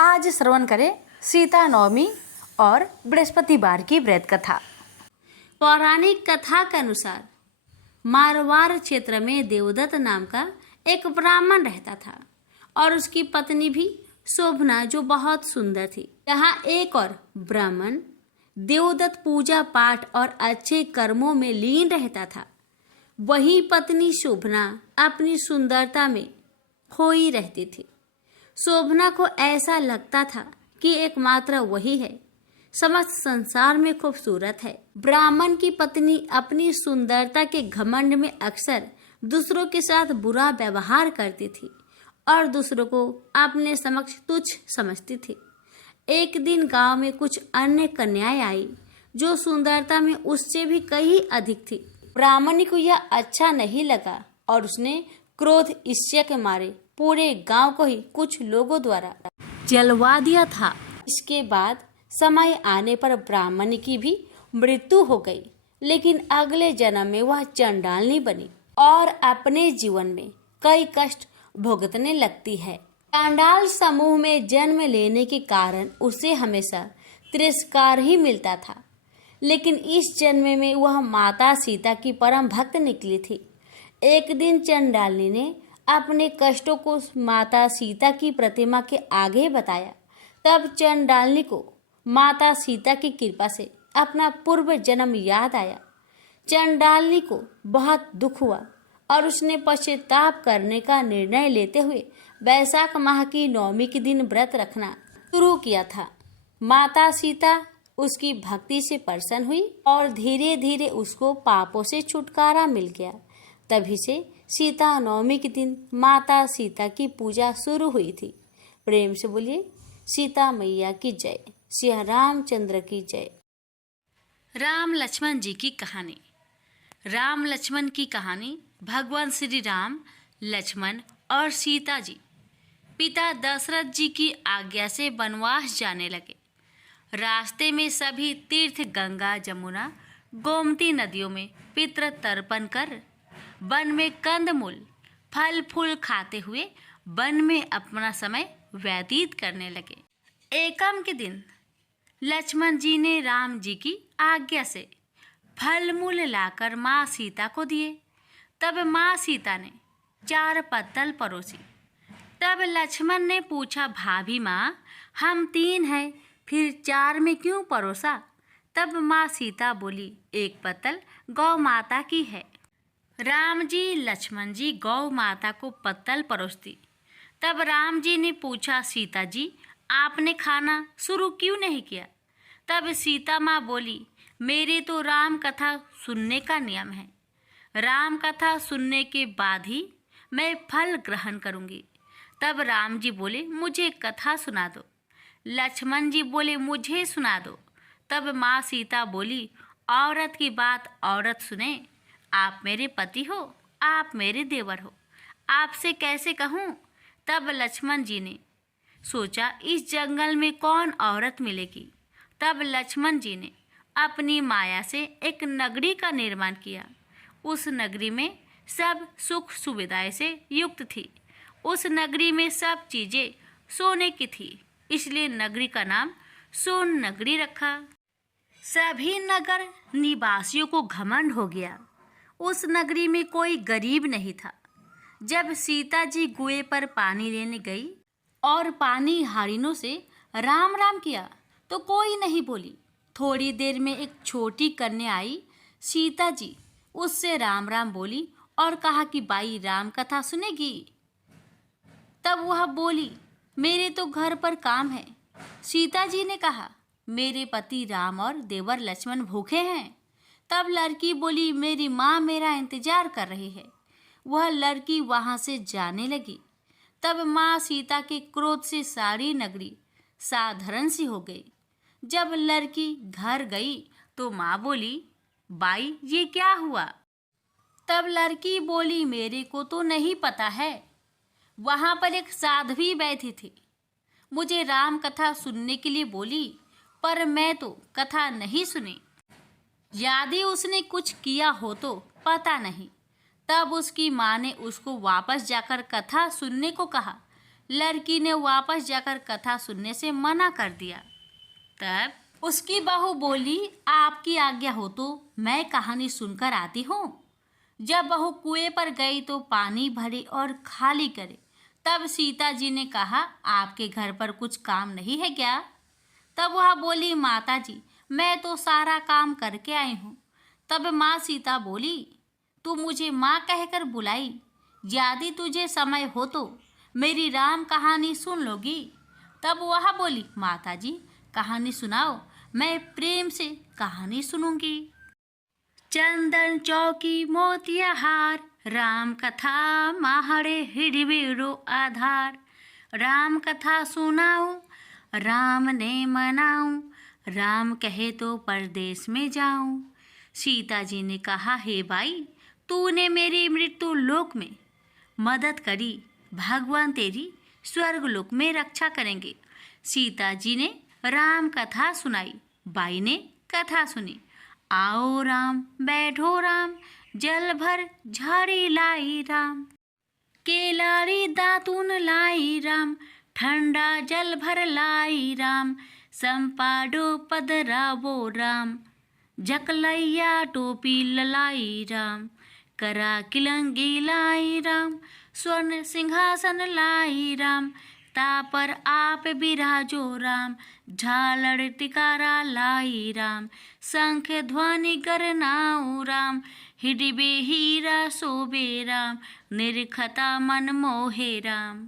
आज श्रवण करें सीता नवमी और बृहस्पतिवार की व्रत कथा। पौराणिक कथा के अनुसार मारवाड़ क्षेत्र में देवदत्त नाम का एक ब्राह्मण रहता था और उसकी पत्नी भी शोभना जो बहुत सुंदर थी। यहाँ एक और ब्राह्मण देवदत्त पूजा पाठ और अच्छे कर्मों में लीन रहता था। वही पत्नी शोभना अपनी सुंदरता में खोई रहती थी। शोभना को ऐसा लगता था कि एकमात्र वही है, समस्त संसार में खूबसूरत है। ब्राह्मण की पत्नी अपनी सुंदरता के घमंड में अक्सर दूसरों के साथ बुरा व्यवहार करती थी और दूसरों को अपने समक्ष तुच्छ समझती थी। एक दिन गांव में कुछ अन्य कन्याएं आई जो सुंदरता में उससे भी कहीं अधिक थी। ब्राह्मणी को यह अच्छा नहीं लगा और उसने क्रोध ईर्ष्या के मारे पूरे गांव को ही कुछ लोगों द्वारा जलवा दिया था। इसके बाद समय आने पर ब्राह्मणी की भी मृत्यु हो गई, लेकिन अगले जन्म में वह चंडालनी बनी और अपने जीवन में कई कष्ट भुगतने लगती है। चांडाल समूह में जन्म लेने के कारण उसे हमेशा तिरस्कार ही मिलता था, लेकिन इस जन्म में वह माता सीता की परम भक्त निकली थी। एक दिन चंडालनी ने अपने कष्टों को माता सीता की प्रतिमा के आगे बताया। तब चंडालनी को माता सीता की कृपा से अपना पूर्व जन्म याद आया। चंडालनी को बहुत दुख हुआ और उसने पश्चाताप करने का निर्णय लेते हुए वैशाख माह की नवमी के दिन व्रत रखना शुरू किया था। माता सीता उसकी भक्ति से प्रसन्न हुई और धीरे धीरे उसको पापों से छुटकारा मिल गया। तभी से सीता नवमी के दिन माता सीता की पूजा शुरू हुई थी। प्रेम से बोलिए सीता मैया की जय, श्री रामचंद्र की जय। राम लक्ष्मण जी की कहानी। राम लक्ष्मण की कहानी भगवान श्री राम, लक्ष्मण और सीता जी पिता दशरथ जी की आज्ञा से वनवास जाने लगे। रास्ते में सभी तीर्थ गंगा, जमुना, गोमती नदियों में पितृ तर्पण कर वन में कंदमूल फल फूल खाते हुए वन में अपना समय व्यतीत करने लगे। एकम के दिन लक्ष्मण जी ने राम जी की आज्ञा से फल मूल लाकर माँ सीता को दिए। तब माँ सीता ने 4 पत्तल परोसी। तब लक्ष्मण ने पूछा, भाभी माँ, हम 3 हैं, फिर 4 में क्यों परोसा? तब माँ सीता बोली, 1 पत्तल गौ माता की है। राम जी लक्ष्मण जी गौ माता को पत्तल परोसती। तब राम जी ने पूछा, सीता जी आपने खाना शुरू क्यों नहीं किया? तब सीता माँ बोली, मेरे तो राम कथा सुनने का नियम है। राम कथा सुनने के बाद ही मैं फल ग्रहण करूँगी। तब राम जी बोले, मुझे कथा सुना दो। लक्ष्मण जी बोले, मुझे सुना दो। तब माँ सीता बोली, औरत की बात औरत सुने। आप मेरे पति हो, आप मेरे देवर हो, आपसे कैसे कहूँ? तब लक्ष्मण जी ने सोचा, इस जंगल में कौन औरत मिलेगी? तब लक्ष्मण जी ने अपनी माया से एक नगरी का निर्माण किया। उस नगरी में सब सुख सुविधाएं से युक्त थी। उस नगरी में सब चीजें सोने की थी, इसलिए नगरी का नाम सोन नगरी रखा। सभी नगर निवासियों को घमंड हो गया। उस नगरी में कोई गरीब नहीं था। जब सीता जी कुएं पर पानी लेने गई और पानी हारिनों से राम राम किया तो कोई नहीं बोली। थोड़ी देर में एक छोटी कन्या आई। सीता जी उससे राम राम बोली और कहा कि बाई राम कथा सुनेगी? तब वह बोली, मेरे तो घर पर काम है। सीता जी ने कहा, मेरे पति राम और देवर लक्ष्मण भूखे हैं। तब लड़की बोली, मेरी माँ मेरा इंतजार कर रही है। वह लड़की वहाँ से जाने लगी। तब माँ सीता के क्रोध से सारी नगरी साधारण सी हो गई। जब लड़की घर गई तो माँ बोली, बाई ये क्या हुआ? तब लड़की बोली, मेरे को तो नहीं पता है। वहाँ पर एक साध्वी बैठी थी, मुझे राम कथा सुनने के लिए बोली, पर मैं तो कथा नहीं सुनी। यदि उसने कुछ किया हो तो पता नहीं। तब उसकी माँ ने उसको वापस जाकर कथा सुनने को कहा, लड़की ने वापस जाकर कथा सुनने से मना कर दिया। तब उसकी बहू बोली, आपकी आज्ञा हो तो मैं कहानी सुनकर आती हूँ। जब बहू कुएं पर गई तो पानी भरे और खाली करे। तब सीता जी ने कहा, आपके घर पर कुछ काम नहीं है क्या? तब वह बोली, माता जी मैं तो सारा काम करके आई हूँ। तब माँ सीता बोली, तू मुझे माँ कहकर बुलाई, यदि तुझे समय हो तो मेरी राम कहानी सुन लोगी? तब वह बोली, माता जी कहानी सुनाओ, मैं प्रेम से कहानी सुनूंगी। चंदन चौकी मोतिया हार, राम कथा माहड़े हिड़बेरो आधार। राम कथा सुनाऊं, राम ने मनाऊं, राम कहे तो परदेश में जाऊं। सीता जी ने कहा, हे भाई तूने मेरी मृत्यु लोक में मदद करी, भगवान तेरी स्वर्ग लोक में रक्षा करेंगे। सीता जी ने राम कथा सुनाई। बाई ने कथा सुनी। आओ राम बैठो राम, जल भर झाड़ी लाई राम। केलारी दातून लाई राम, ठंडा जल भर लाई राम। संपाडो पदरावो राम, जकलैया टोपी ललाई राम। करा किलंगी लाई राम, स्वर्ण सिंहासन लाई राम। तापर आप बिराजो राम, झालड़ टिकारा लाई राम। शंख ध्वनि गरनाऊ राम, हिडिबे हीरा शोभे राम। निरखता मन मोहे राम,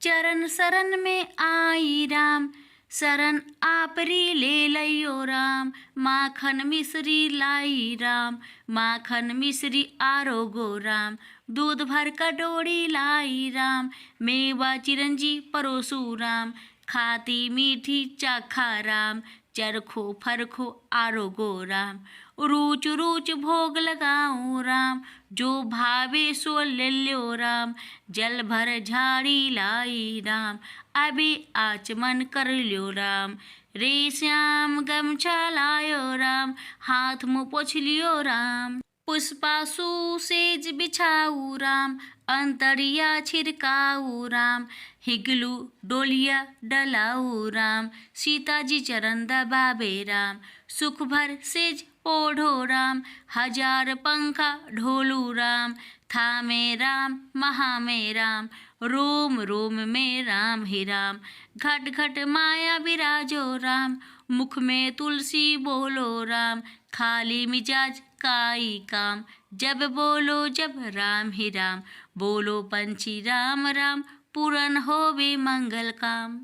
चरण शरण में आई राम। शरण आपरी ले लयो राम, माखन मिश्री लाई राम। माखन मिश्री आरोगो राम, दूध भर कटोरी लाई राम। मेवा चिरंजी परोसू राम, खाती मीठी चाखा राम। चरखो फरखो आरोगो राम, रूच रूच भोग लगाऊं राम। जो भावे सो ले लो राम, जल भर झाड़ी लाई राम। अभी आचमन कर लो राम, रे श्याम गमछा लायो राम। हाथ मुँह पोछ लियो राम, पुष्पासु सेज बिछाऊ राम। अंतरिया छिड़काऊ राम, हिगलू डोलिया डलाऊ राम। सीता जी चरण दबावे राम, सुख भर सेज ओढ़ो राम। हजार पंखा ढोलू राम, थामे राम महा में राम। रोम रोम में राम ही राम, घट घट माया विराजो राम। मुख में तुलसी बोलो राम, खाली मिजाज काई काम। जब बोलो जब राम ही राम, बोलो पंछी राम राम। पूर्ण होवे मंगल काम।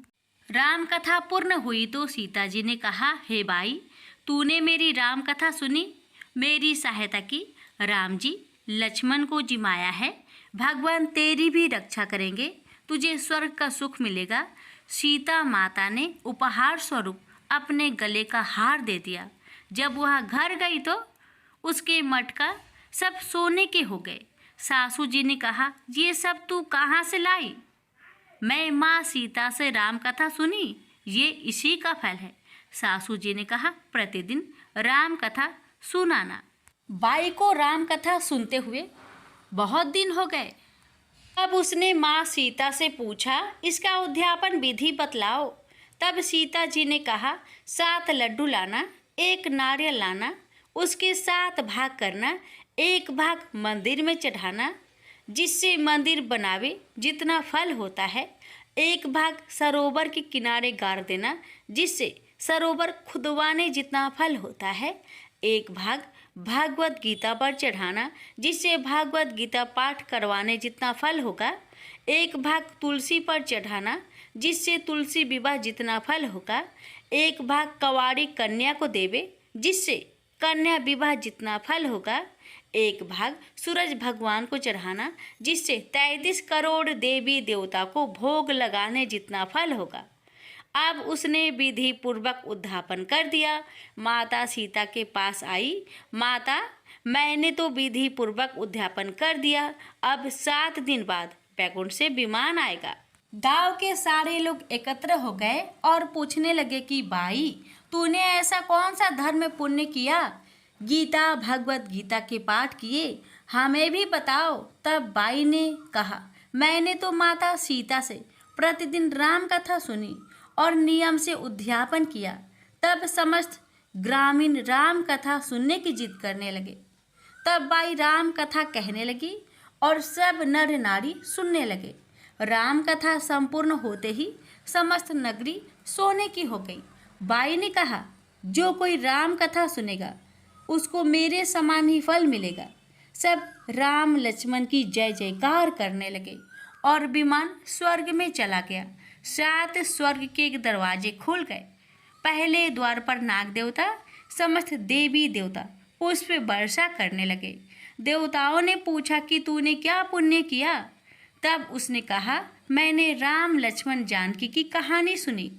राम कथा पूर्ण हुई तो सीता जी ने कहा, हे भाई तूने मेरी राम कथा सुनी, मेरी सहायता की। राम जी लक्ष्मण को जिमाया है, भगवान तेरी भी रक्षा करेंगे, तुझे स्वर्ग का सुख मिलेगा। सीता माता ने उपहार स्वरूप अपने गले का हार दे दिया। जब वह घर गई तो उसके मटका सब सोने के हो गए। सासू जी ने कहा, ये सब तू कहाँ से लाई? मैं माँ सीता से राम कथा सुनी, ये इसी का फल है। सासू जी ने कहा, प्रतिदिन राम कथा सुनाना। बाई को राम कथा सुनते हुए बहुत दिन हो गए। अब उसने माँ सीता से पूछा, इसका उद्यापन विधि बतलाओ। तब सीता जी ने कहा, 7 लड्डू लाना, 1 नारियल लाना, उसके 7 भाग करना। 1 भाग मंदिर में चढ़ाना, जिससे मंदिर बनावे जितना फल होता है। 1 भाग सरोवर के किनारे गाड़ देना, जिससे सरोवर खुदवाने जितना फल होता है। 1 भाग भागवत गीता पर चढ़ाना, जिससे भागवत गीता पाठ करवाने जितना फल होगा। 1 भाग तुलसी पर चढ़ाना, जिससे तुलसी विवाह जितना फल होगा। 1 भाग कवाड़ी कन्या को देवे, जिससे कन्या विवाह जितना फल होगा। 1 भाग सूरज भगवान को चढ़ाना, जिससे 33 करोड़ देवी देवता को भोग लगाने जितना फल होगा। अब उसने विधि पूर्वक उद्यापन कर दिया। माता सीता के पास आई, माता मैंने तो विधि पूर्वक उद्यापन कर दिया, अब 7 दिन बाद बैकुंठ से विमान आएगा। गांव के सारे लोग एकत्र हो गए और पूछने लगे कि भाई तूने ऐसा कौन सा धर्म पुण्य किया, गीता भगवत गीता के पाठ किए, हमें भी बताओ। तब बाई ने कहा, मैंने तो माता सीता से प्रतिदिन राम कथा सुनी और नियम से उद्यापन किया, तब समस्त ग्रामीण राम कथा सुनने की जिद करने लगे। तब बाई राम कथा कहने लगी और सब नर नारी सुनने लगे। राम कथा संपूर्ण होते ही समस्त नगरी सोने की हो गई। बाई ने कहा, जो कोई राम कथा सुनेगा उसको मेरे समान ही फल मिलेगा। सब राम लक्ष्मण की जय जयकार करने लगे और विमान स्वर्ग में चला गया। 7 स्वर्ग के दरवाजे खुल गए। पहले द्वार पर नाग देवता समस्त देवी देवता पुष्प वर्षा करने लगे। देवताओं ने पूछा कि तूने क्या पुण्य किया? तब उसने कहा, मैंने राम लक्ष्मण जानकी की कहानी सुनी।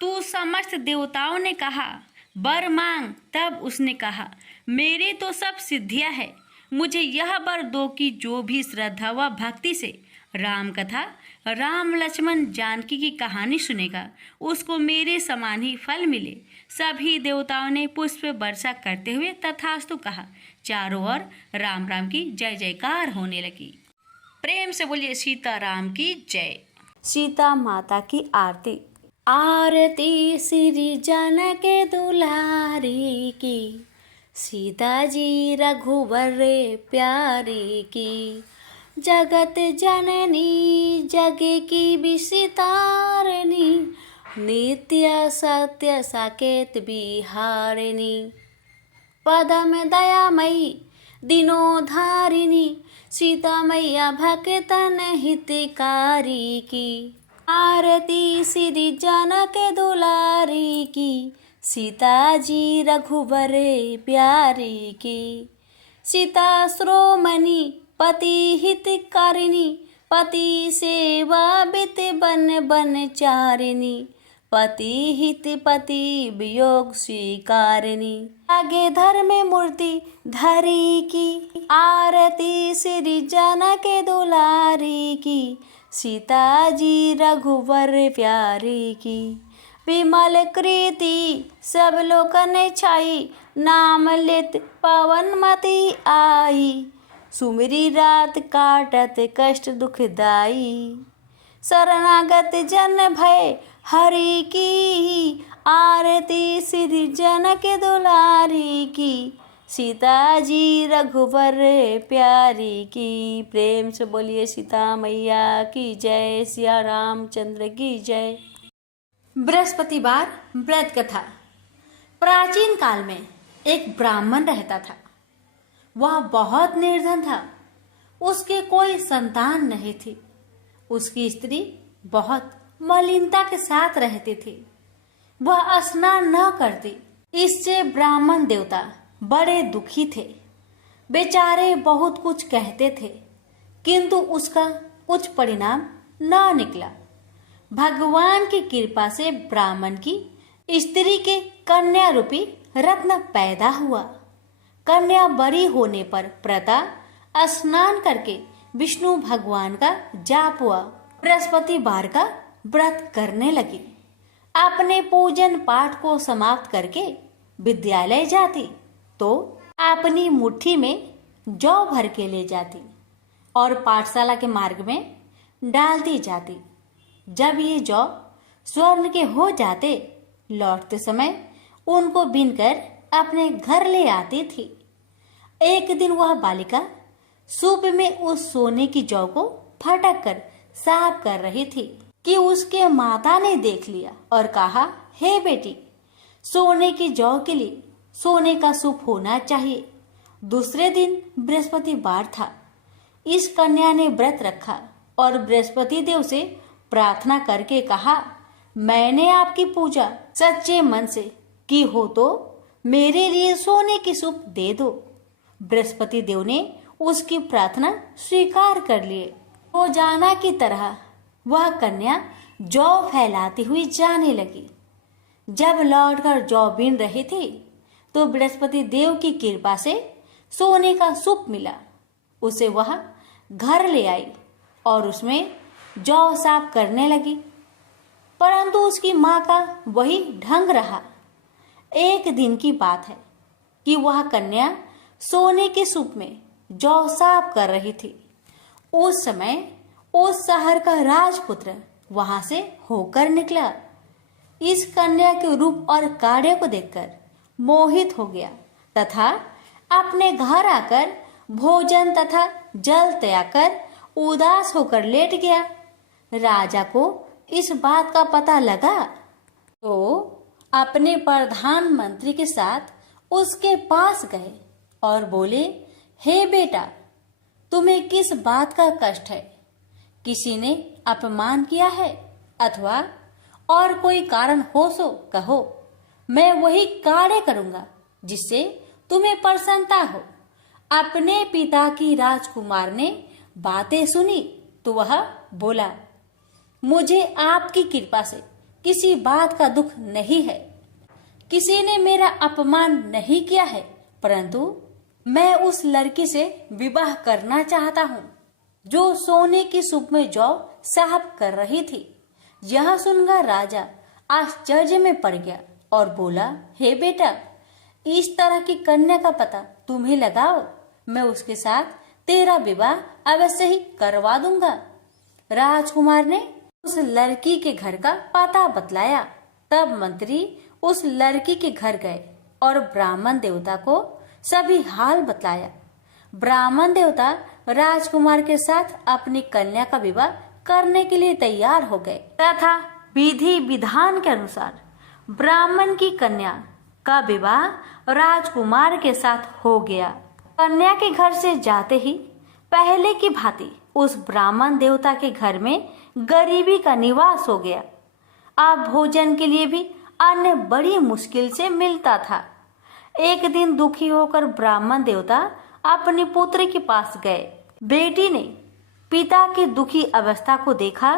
तू समस्त देवताओं ने कहा, वर मांग। तब उसने कहा, मेरे तो सब सिद्धियां है, मुझे यह वर दो कि जो भी श्रद्धा व भक्ति से राम कथा राम लक्ष्मण जानकी की कहानी सुनेगा उसको मेरे समान ही फल मिले। सभी देवताओं ने पुष्प वर्षा करते हुए तथास्तु कहा। चारों ओर राम राम की जय जयकार होने लगी। प्रेम से बोलिए सीता राम की जय। सीता माता की आरती। आरती श्री जनक दुलारी की, सीता जी रघुवर प्यारी की। जगत जननी जग की विसितारिणी, नित्य सत्य साकेत बिहारिणी। पदम दयामयी दिनोधारिणी, सीता मैया भक्तन हितकारी की। आरती श्री जनक दुलारी की, सीता जी रघुवर प्यारी की। सीता श्रोमणि पति हितकारिणी, पति सेवा बित बन बन चारिणी। पति हित पति वियोग स्वीकारिणी, आगे धर्म मूर्ति धरी की। आरती श्री जनक दुलारी की, सीता जी रघुवर प्यारी की। विमल कृति सब लोकन छाई, नाम लेत पवनमती आई। सुमिरी रात काटत कष्ट दुखदाई, शरणागत जन भय हरि की। आरती श्री जनक दुलारी की, सीता जी रघुवर प्यारी की। प्रेम से बोलिए सीता मैया की जय, सिया रामचंद्र की जय। बृहस्पतिवार व्रत कथा। प्राचीन काल में एक ब्राह्मण रहता था। वह बहुत निर्धन था। उसके कोई संतान नहीं थी। उसकी स्त्री बहुत मलिनता के साथ रहती थी। वह स्नान न करती। इससे ब्राह्मण देवता बड़े दुखी थे। बेचारे बहुत कुछ कहते थे, किंतु उसका कुछ परिणाम न निकला। भगवान की कृपा से ब्राह्मण की स्त्री के कन्या रूपी रत्न पैदा हुआ। कन्या बड़ी होने पर प्रता स्नान करके विष्णु भगवान का जाप हुआ। बृहस्पतिवार का व्रत करने लगी। अपने पूजन पाठ को समाप्त करके विद्यालय जाती तो अपनी मुट्ठी में जौ भर के ले जाती और पाठशाला के मार्ग में डालती जाती। जब ये जौ स्वर्ण के हो जाते, लौटते समय उनको बीनकर अपने घर ले आती थी। एक दिन वह बालिका सूप में उस सोने की जौ को फटक कर साफ कर रही थी कि उसके माता ने देख लिया और कहा, हे बेटी, सोने की जौ के लिए सोने का सूप होना चाहिए। दूसरे दिन बृहस्पतिवार था। इस कन्या ने व्रत रखा और बृहस्पति देव से प्रार्थना करके कहा, मैंने आपकी पूजा सच्चे मन से की हो तो मेरे लिए सोने की सूप दे दो। बृहस्पति देव ने उसकी प्रार्थना स्वीकार कर लिए। रोजाना की तरह वह कन्या जौ फैलाती हुई जाने लगी। जब लौटकर जौ बीन रही थी तो बृहस्पति देव की कृपा से सोने का सूप मिला। उसे वह घर ले आई और उसमें जौ साफ करने लगी, परंतु उसकी माँ का वही ढंग रहा। एक दिन की बात है कि वह कन्या सोने के सूप में जौ साफ कर रही थी। उस समय उस शहर का राजपुत्र वहां से होकर निकला। इस कन्या के रूप और कार्य को देखकर मोहित हो गया तथा अपने घर आकर भोजन तथा जल त्याग कर उदास होकर लेट गया। राजा को इस बात का पता लगा तो अपने प्रधानमंत्री के साथ उसके पास गए और बोले, हे बेटा, तुम्हें किस बात का कष्ट है? किसी ने अपमान किया है अथवा और कोई कारण हो सो कहो, मैं वही कार्य करूंगा जिससे तुम्हें प्रसन्नता हो। अपने पिता की राजकुमार ने बातें सुनी तो वह बोला, मुझे आपकी कृपा से किसी बात का दुख नहीं है। किसी ने मेरा अपमान नहीं किया है, परंतु मैं उस लड़की से विवाह करना चाहता हूँ जो सोने की सूप में जौ साहब कर रही थी। यह सुनकर राजा आश्चर्य में पड़ गया और बोला, हे बेटा, इस तरह की कन्या का पता तुम्हें लगाओ, मैं उसके साथ तेरा विवाह अवश्य ही करवा दूंगा। राजकुमार ने उस लड़की के घर का पता बतलाया। तब मंत्री उस लड़की के घर गए और ब्राह्मण देवता को सभी हाल बतलाया। ब्राह्मण देवता राजकुमार के साथ अपनी कन्या का विवाह करने के लिए तैयार हो गए तथा विधि विधान के अनुसार ब्राह्मण की कन्या का विवाह राजकुमार के साथ हो गया। कन्या के घर से जाते ही पहले की भांति उस ब्राह्मण देवता के घर में गरीबी का निवास हो गया। अब भोजन के लिए भी अन्न बड़ी मुश्किल से मिलता था। एक दिन दुखी होकर ब्राह्मण देवता अपनी पुत्री के पास गए। बेटी ने पिता की दुखी अवस्था को देखा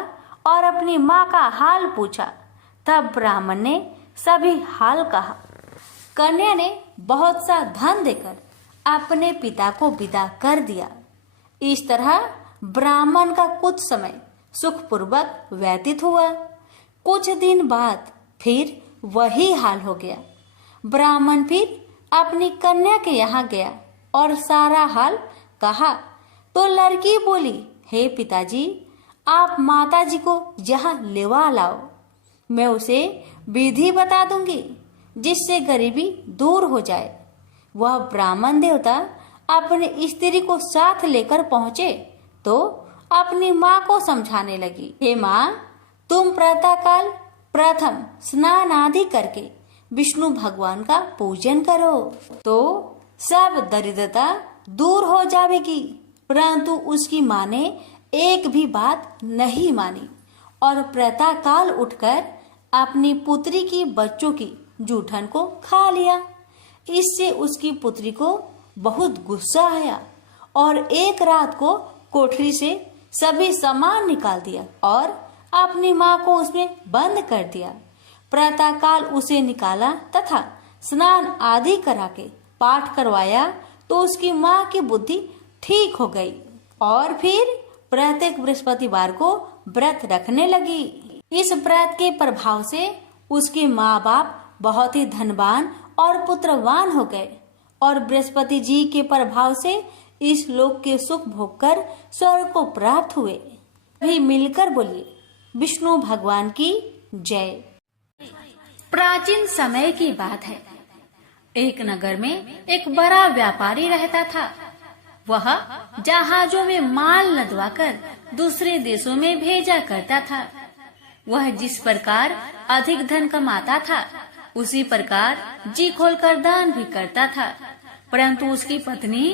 और अपनी माँ का हाल पूछा। तब ब्राह्मण ने सभी हाल कहा। कन्या ने बहुत सा धन देकर अपने पिता को विदा कर दिया। इस तरह ब्राह्मण का कुछ समय सुखपूर्वक व्यतीत हुआ। कुछ दिन बाद फिर वही हाल हो गया। ब्राह्मण फिर अपनी कन्या के यहाँ गया और सारा हाल कहा तो लड़की बोली, हे पिताजी, आप माताजी को यहाँ लेवा लाओ, मैं उसे विधि बता दूंगी जिससे गरीबी दूर हो जाए। वह ब्राह्मण देवता अपनी स्त्री को साथ लेकर पहुंचे तो अपनी माँ को समझाने लगी, हे माँ, तुम प्रातःकाल प्रथम स्नान आदि करके विष्णु भगवान का पूजन करो तो सब दरिद्रता दूर हो जाएगी। परंतु उसकी माँ ने एक भी बात नहीं मानी और प्रातःकाल उठकर अपनी पुत्री की बच्चों की जूठन को खा लिया। इससे उसकी पुत्री को बहुत गुस्सा आया और एक रात को कोठरी से सभी सामान निकाल दिया और अपनी माँ को उसमें बंद कर दिया। प्रातःकाल उसे निकाला तथा स्नान आदि करा के पाठ करवाया तो उसकी माँ की बुद्धि ठीक हो गई और फिर प्रत्येक बृहस्पतिवार को व्रत रखने लगी। इस व्रत के प्रभाव से उसके माँ बाप बहुत ही धनवान और पुत्रवान हो गए और बृहस्पति जी के प्रभाव से इस लोक के सुख भोग कर स्वर्ग को प्राप्त हुए। भी मिलकर बोलिए, विष्णु भगवान की जय। प्राचीन समय की बात है। एक नगर में एक बड़ा व्यापारी रहता था। वह जहाजों में माल लदवाकर दूसरे देशों में भेजा करता था। वह जिस प्रकार अधिक धन कमाता था उसी प्रकार जी खोलकर दान भी करता था, परंतु उसकी पत्नी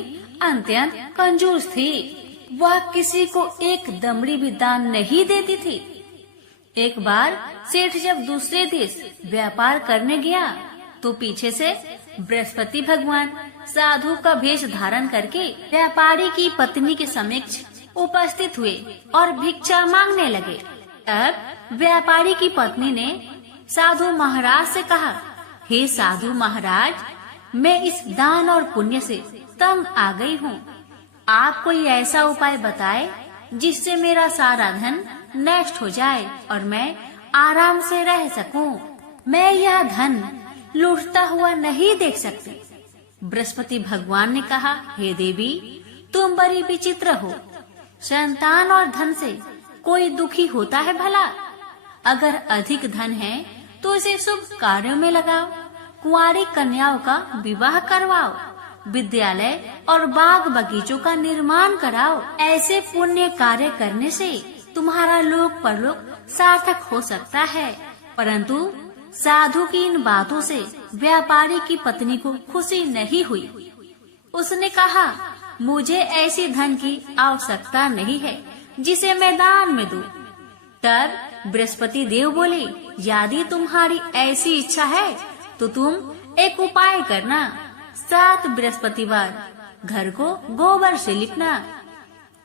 अत्यंत कंजूस थी। वह किसी को एक दमड़ी भी दान नहीं देती थी। एक बार सेठ जब दूसरे देश व्यापार करने गया तो पीछे से बृहस्पति भगवान साधु का वेश धारण करके व्यापारी की पत्नी के समक्ष उपस्थित हुए और भिक्षा मांगने लगे। तब व्यापारी की पत्नी ने साधु महाराज से कहा, हे साधु महाराज, मैं इस दान और पुण्य से तंग आ गई हूँ। आप कोई ऐसा उपाय बताए जिससे मेरा सारा धन नष्ट हो जाए और मैं आराम से रह सकूं। मैं यह धन लूटता हुआ नहीं देख सकती। बृहस्पति भगवान ने कहा, हे देवी, तुम बड़ी विचित्र हो। संतान और धन से कोई दुखी होता है भला? अगर अधिक धन है तो इसे शुभ कार्यों में लगाओ, कुंवारी कन्याओं का विवाह करवाओ, विद्यालय और बाग बगीचों का निर्माण कराओ। ऐसे पुण्य कार्य करने से तुम्हारा लोक परलोक सार्थक हो सकता है। परंतु साधु की इन बातों से व्यापारी की पत्नी को खुशी नहीं हुई। उसने कहा, मुझे ऐसी धन की आवश्यकता नहीं है जिसे मैं दान में दूं। तब बृहस्पति देव बोले, यदि तुम्हारी ऐसी इच्छा है तो तुम एक उपाय करना। 7 बृहस्पतिवार घर को गोबर से लिपना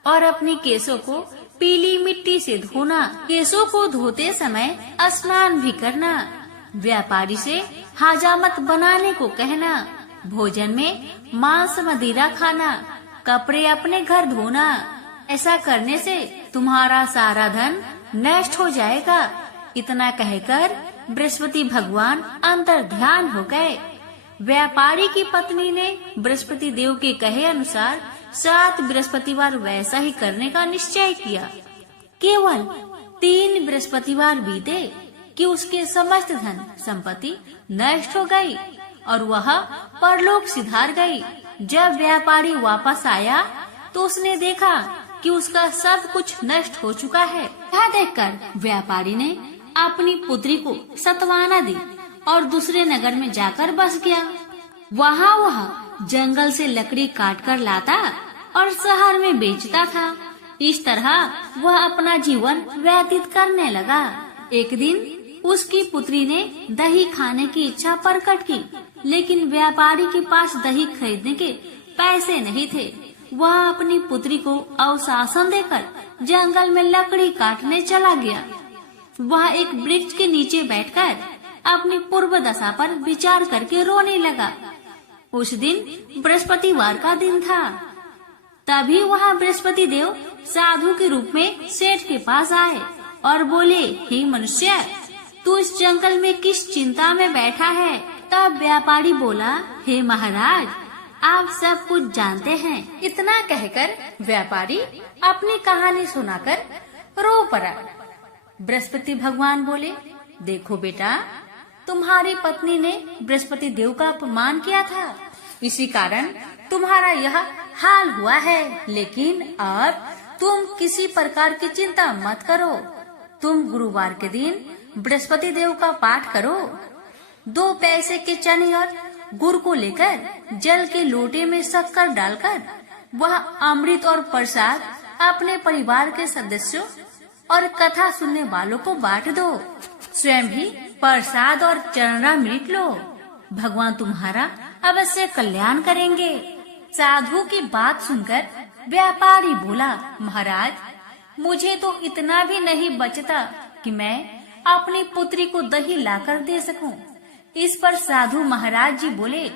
और अपने केसों को पीली मिट्टी से धोना। केसों को धोते समय स्नान भी करना। व्यापारी से हजामत बनाने को कहना। भोजन में मांस मदिरा खाना, कपड़े अपने घर धोना। ऐसा करने से तुम्हारा सारा धन नष्ट हो जाएगा। इतना कहकर बृहस्पति भगवान अंतर ध्यान हो गए। व्यापारी की पत्नी ने बृहस्पति देव के कहे अनुसार 7 बृहस्पतिवार वैसा ही करने का निश्चय किया। केवल 3 बृहस्पतिवार बीते कि उसके समस्त धन संपत्ति नष्ट हो गई और वह परलोक सिधार गई। जब व्यापारी वापस आया तो उसने देखा कि उसका सब कुछ नष्ट हो चुका है। यह देखकर व्यापारी ने अपनी पुत्री को सत्वाना दी और दूसरे नगर में जाकर बस गया। वहाँ वह जंगल से लकड़ी काट कर लाता और शहर में बेचता था। इस तरह वह अपना जीवन व्यतीत करने लगा। एक दिन उसकी पुत्री ने दही खाने की इच्छा प्रकट की, लेकिन व्यापारी के पास दही खरीदने के पैसे नहीं थे। वह अपनी पुत्री को अवशासन देकर जंगल में लकड़ी काटने चला गया। वह एक वृक्ष के नीचे बैठकर अपनी पूर्व दशा पर विचार करके रोने लगा। उस दिन बृहस्पतिवार का दिन था। तभी वहाँ बृहस्पति देव साधु के रूप में सेठ के पास आए और बोले, हे मनुष्य, तू इस जंगल में किस चिंता में बैठा है? तब व्यापारी बोला, हे महाराज, आप सब कुछ जानते हैं। इतना कहकर व्यापारी अपनी कहानी सुनाकर रो पड़ा। बृहस्पति भगवान बोले, देखो बेटा, तुम्हारी पत्नी ने बृहस्पति देव का अपमान किया था, इसी कारण तुम्हारा यह हाल हुआ है। लेकिन अब तुम किसी प्रकार की चिंता मत करो। तुम गुरुवार के दिन बृहस्पति देव का पाठ करो। 2 पैसे के चने और गुड़ को लेकर जल के लोटे में शक्कर डालकर वह अमृत और प्रसाद अपने परिवार के सदस्यों और कथा सुनने वालों को बांट दो। स्वयं भी प्रसाद और चरणामृत लो। भगवान तुम्हारा अवश्य कल्याण करेंगे। साधु की बात सुनकर व्यापारी बोला, महाराज, मुझे तो इतना भी नहीं बचता कि मैं अपनी पुत्री को दही लाकर दे सकूं। इस पर साधु महाराज जी बोले,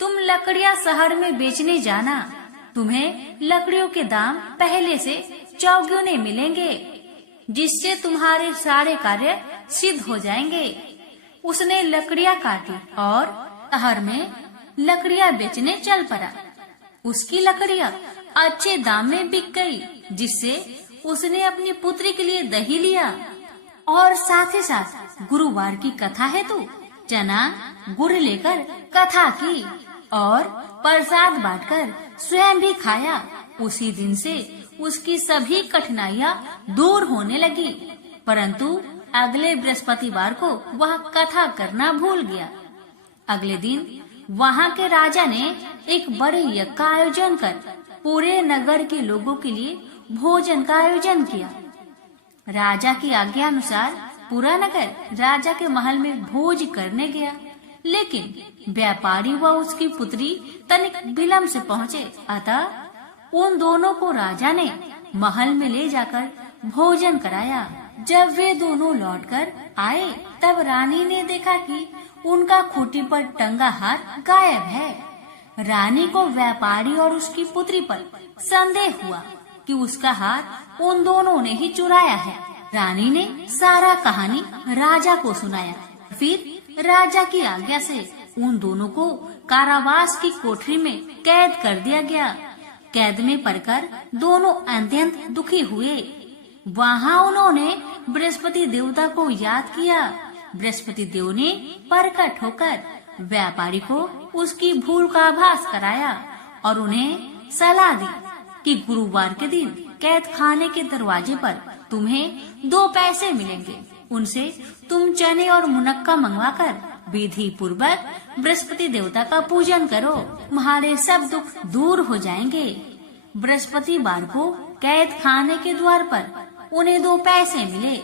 तुम लकड़ियां शहर में बेचने जाना। तुम्हें लकड़ियों के दाम पहले से चौगुने मिलेंगे, जिससे तुम्हारे सारे कार्य सिद्ध हो जाएंगे। उसने लकड़ियां काटी और शहर में लकड़ियां बेचने चल पड़ा। उसकी लकड़ियां अच्छे दाम में बिक गई, जिससे उसने अपनी पुत्री के लिए दही लिया और साथ ही साथ गुरुवार की कथा हेतु चना गुड़ लेकर कथा की और प्रसाद बांटकर स्वयं भी खाया। उसी दिन से उसकी सभी कठिनाइयां दूर होने लगी। परंतु अगले बृहस्पतिवार को वह कथा करना भूल गया। अगले दिन वहाँ के राजा ने एक बड़े यज्ञ का आयोजन कर पूरे नगर के लोगों के लिए भोजन का आयोजन किया। राजा की आज्ञा अनुसार पूरा नगर राजा के महल में भोज करने गया, लेकिन व्यापारी व उसकी पुत्री तनिक विलंब से पहुँचे। अतः उन दोनों को राजा ने महल में ले जाकर भोजन कराया। जब वे दोनों लौटकर आए, तब रानी ने देखा कि उनका खूंटी पर टंगा हार गायब है। रानी को व्यापारी और उसकी पुत्री पर संदेह हुआ कि उसका हार उन दोनों ने ही चुराया है। रानी ने सारा कहानी राजा को सुनाया। फिर राजा की आज्ञा से उन दोनों को कारावास की कोठरी में कैद कर दिया गया। कैद में पड़कर दोनों अत्यंत दुखी हुए। वहाँ उन्होंने बृहस्पति देवता को याद किया। बृहस्पति देव ने प्रकट होकर व्यापारी को उसकी भूल का आभास कराया और उन्हें सलाह दी कि गुरुवार के दिन कैद खाने के दरवाजे पर तुम्हें 2 पैसे मिलेंगे। उनसे तुम चने और मुनक्का मंगवाकर विधि पूर्वक बृहस्पति देवता का पूजन करो, तुम्हारे सब दुख दूर हो जाएंगे। बृहस्पतिवार को कैद खाने के द्वार पर उन्हें 2 पैसे मिले।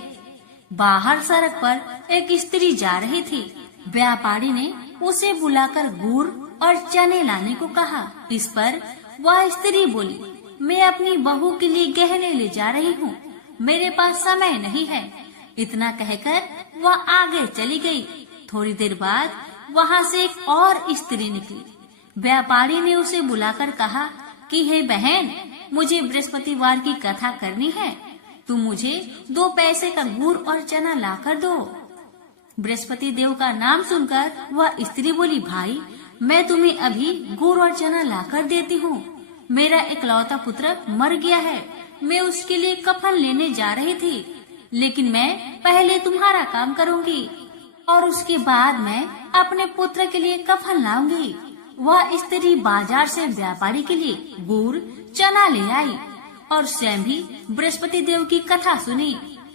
बाहर सड़क पर एक स्त्री जा रही थी। व्यापारी ने उसे बुलाकर गुड़ और चने लाने को कहा। इस पर वह स्त्री बोली, मैं अपनी बहू के लिए गहने ले जा रही हूँ, मेरे पास समय नहीं है। इतना कहकर वह आगे चली गई। थोड़ी देर बाद वहाँ से एक और स्त्री निकली। व्यापारी ने उसे बुलाकर कहा कि हे बहन, मुझे बृहस्पतिवार की कथा करनी है, तुम मुझे 2 पैसे का गुड़ और चना लाकर दो। बृहस्पति देव का नाम सुनकर वह स्त्री बोली, भाई मैं तुम्हें अभी गुड़ और चना लाकर देती हूँ। मेरा इकलौता पुत्र मर गया है, मैं उसके लिए कफन लेने जा रही थी, लेकिन मैं पहले तुम्हारा काम करूँगी और उसके बाद मैं अपने पुत्र के लिए कफन लाऊंगी। वह स्त्री बाजार से व्यापारी के लिए गुड़ चना ले आई और स्वयं भी बृहस्पति देव की कथा सुनी।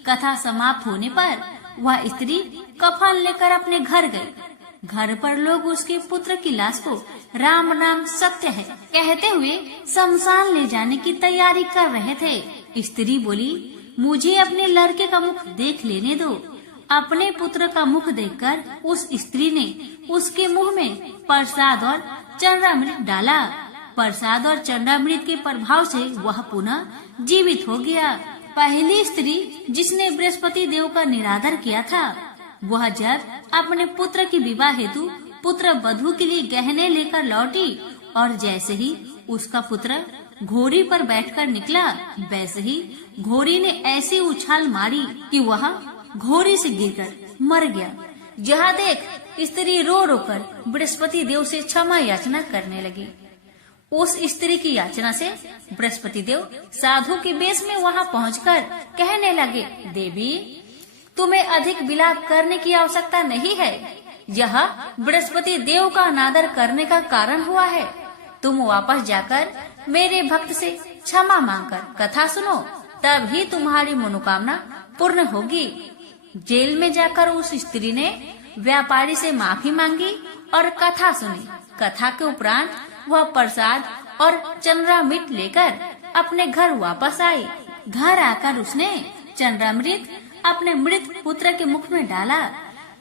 कथा समाप्त होने पर वह स्त्री कफन लेकर अपने घर गई। घर पर लोग उसके पुत्र की लाश को राम नाम सत्य है कहते हुए शमशान ले जाने की तैयारी कर रहे थे। स्त्री बोली, मुझे अपने लड़के का मुख देख लेने दो। अपने पुत्र का मुख देखकर उस स्त्री ने उसके मुंह में प्रसाद और चंद्रामृत डाला। प्रसाद और चंद्रामृत के प्रभाव से वह पुनः जीवित हो गया। पहली स्त्री जिसने बृहस्पति देव का निरादर किया था, वह जब अपने पुत्र की विवाह हेतु पुत्र वधू के लिए गहने लेकर लौटी और जैसे ही उसका पुत्र घोड़ी पर बैठकर निकला, वैसे ही घोड़ी ने ऐसी उछाल मारी कि वह घोड़ी से गिरकर मर गया। जहाँ देख स्त्री रो रो कर बृहस्पति देव से क्षमा याचना करने लगी। उस स्त्री की याचना से बृहस्पति देव साधु के वेश में वहाँ पहुंचकर कहने लगे, देवी तुम्हें अधिक विलाप करने की आवश्यकता नहीं है, यह बृहस्पति देव का अनादर करने का कारण हुआ है। तुम वापस जाकर मेरे भक्त से क्षमा मांगकर कथा सुनो, तभी तुम्हारी मनोकामना पूर्ण होगी। जेल में जाकर उस स्त्री ने व्यापारी से माफी मांगी और कथा सुनी। कथा के उपरांत वह प्रसाद और चंद्रामृत लेकर अपने घर वापस आई। घर आकर उसने चंद्रामृत अपने मृत पुत्र के मुख में डाला।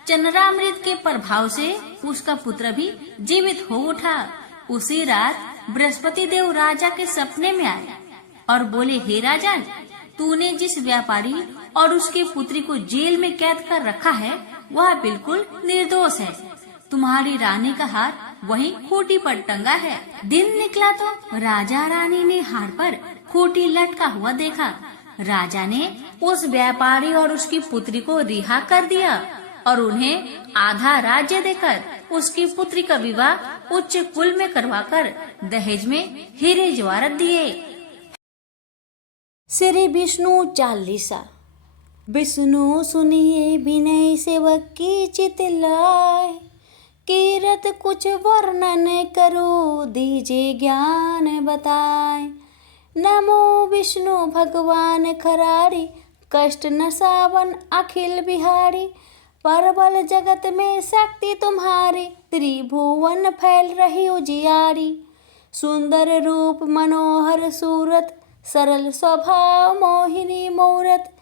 चंद्रामृत के प्रभाव से उसका पुत्र भी जीवित हो उठा। उसी रात बृहस्पति देव राजा के सपने में आए और बोले, हे राजन, तूने जिस व्यापारी और उसकी पुत्री को जेल में कैद कर रखा है वह बिल्कुल निर्दोष है। तुम्हारी रानी का हार वहीं खूंटी पर टंगा है। दिन निकला तो राजा रानी ने हार पर खूंटी लटका हुआ देखा। राजा ने उस व्यापारी और उसकी पुत्री को रिहा कर दिया और उन्हें आधा राज्य देकर उसकी पुत्री का विवाह उच्च कुल में करवाकर दहेज में हीरे जवाहरात दिए। श्री विष्णु चालीसा। विष्णु सुनिए विनय सेवक की चितलाय, कीरत कुछ वर्णन करो दीजिए ज्ञान बताए। नमो विष्णु भगवान खरारी, कष्ट न सावन अखिल बिहारी। परबल जगत में शक्ति तुम्हारी, त्रिभुवन फैल रही उजियारी। सुंदर रूप मनोहर सूरत, सरल स्वभाव मोहिनी मूरत।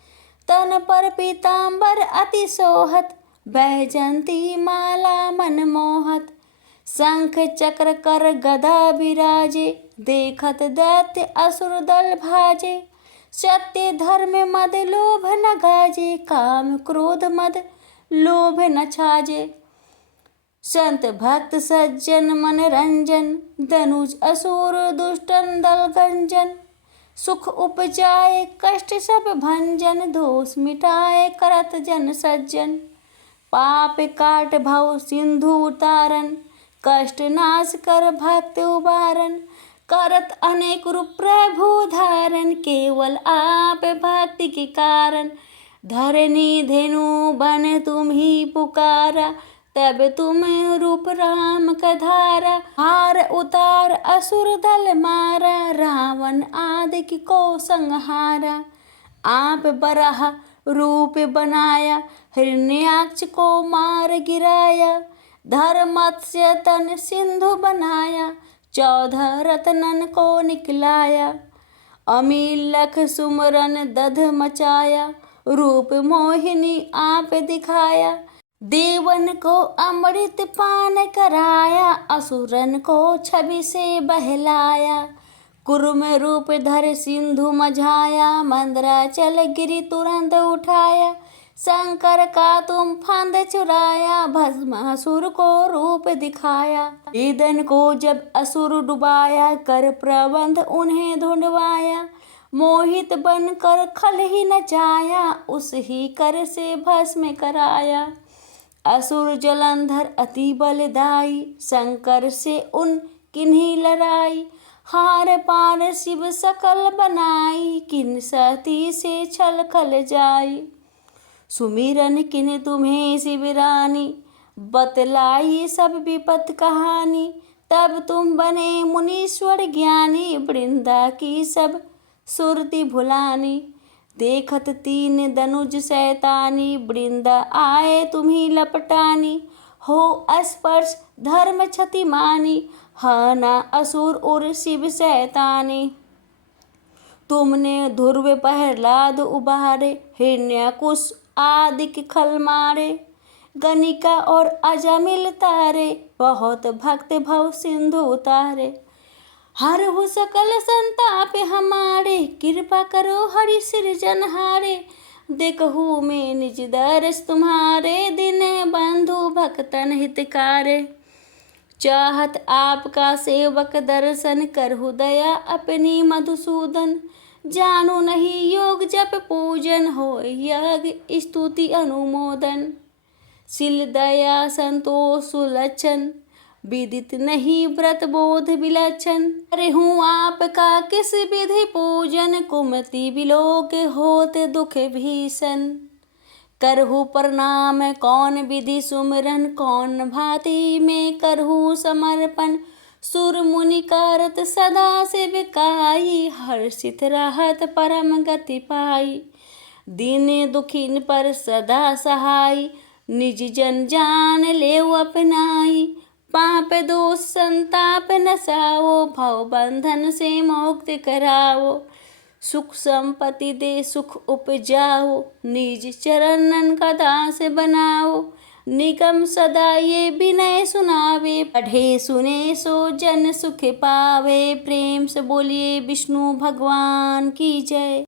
तन पर पीताम्बर अति सोहत, बैजंती माला मन मोहत। शंख चक्र कर गदा विराजे, देखत दैत्य असुर दल भाजे। सत्य धर्म मद लोभ न गाजे, काम क्रोध मद लोभ न छाजे। संत भक्त सज्जन मन रंजन, धनुज असुर दुष्टन दल गंजन। सुख उपजाए कष्ट सब भंजन, दोष मिटाए करत जन सज्जन। पाप काट भव सिंधु उतारन, कष्ट नाश कर भक्त उबारन। करत अनेक रूप प्रभु धारण, केवल आप भक्ति के कारण। धरनी धेनु बन तुम ही पुकारा, तब तुम रूप राम का धारा। हार उतार असुर दल मारा, रावण आदि को संहारा। आप बराह रूप बनाया, हिरण्याक्ष को मार गिराया। धर्मत्स्य तन सिंधु बनाया, 14 रत्नन को निकलाया। अमीलख सुमरन दध मचाया, रूप मोहिनी आप दिखाया। देवन को अमृत पान कराया, असुरन को छवि से बहलाया। कुर्म रूप धर सिंधु मझाया, मंदराचल गिरि तुरंत उठाया। शंकर का तुम फंद चुराया, भस्मासुर को रूप दिखाया। ईदन को जब असुर डुबाया, कर प्रबंध उन्हें ढूंढवाया। मोहित बनकर खल ही नचाया, उस ही कर से भस्म कराया। असुर जलंधर अति बलदाई, शंकर से उन किन्हीं लड़ाई। हार पार शिव सकल बनाई, किन सती से छल खल जाई। सुमिरन किन तुम्हें शिवरानी, बतलाई सब विपत कहानी। तब तुम बने मुनीश्वर ज्ञानी, वृंदा की सब सुरति भुलानी। देखत 3 दनुज शैतानी, वृंदा आए तुम्ही लपटानी। हो स्पर्श धर्म क्षति मानी, हना असुर और शिव शैतानी। तुमने ध्रुव प्रहलाद उबारे, हिरण्याकुश आदि के खल मारे। गणिका और अजामिल तारे, बहुत भक्त भव सिंधु उतारे। हरहु सकल संताप हमारे, कृपा करो हरि सृजनहारे। देखहु में निज दर्श तुम्हारे, दिन बंधु भक्तन हितकारे। चाहत आपका सेवक दर्शन, करहु दया अपनी मधुसूदन। जानो नहीं योग जप पूजन, हो यज्ञ स्तुति अनुमोदन। शील दया संतोष सुलक्षण, विदित नहीं व्रत बोध विलक्षण। अरे हूँ आपका किस विधि पूजन, कुमति विलोक होत दुख भीषण। करहु प्रणाम कौन विधि सुमरन, कौन भांति में करहु समर्पण। सुर मुनि करत सदा सेविकाई, हर्षित रहत परम गति पाई। दीन दुखिन पर सदा सहाय, निज जन जान लेव अपनाई। पाप दोष संताप नसाओ, भव बंधन से मुक्त कराओ। सुख संपत्ति दे सुख उपजाओ, निज चरणन का दास बनाओ। निगम सदा ये विनय सुनावे, पढ़े सुने सो जन सुख पावे। प्रेम से बोलिए विष्णु भगवान की जय।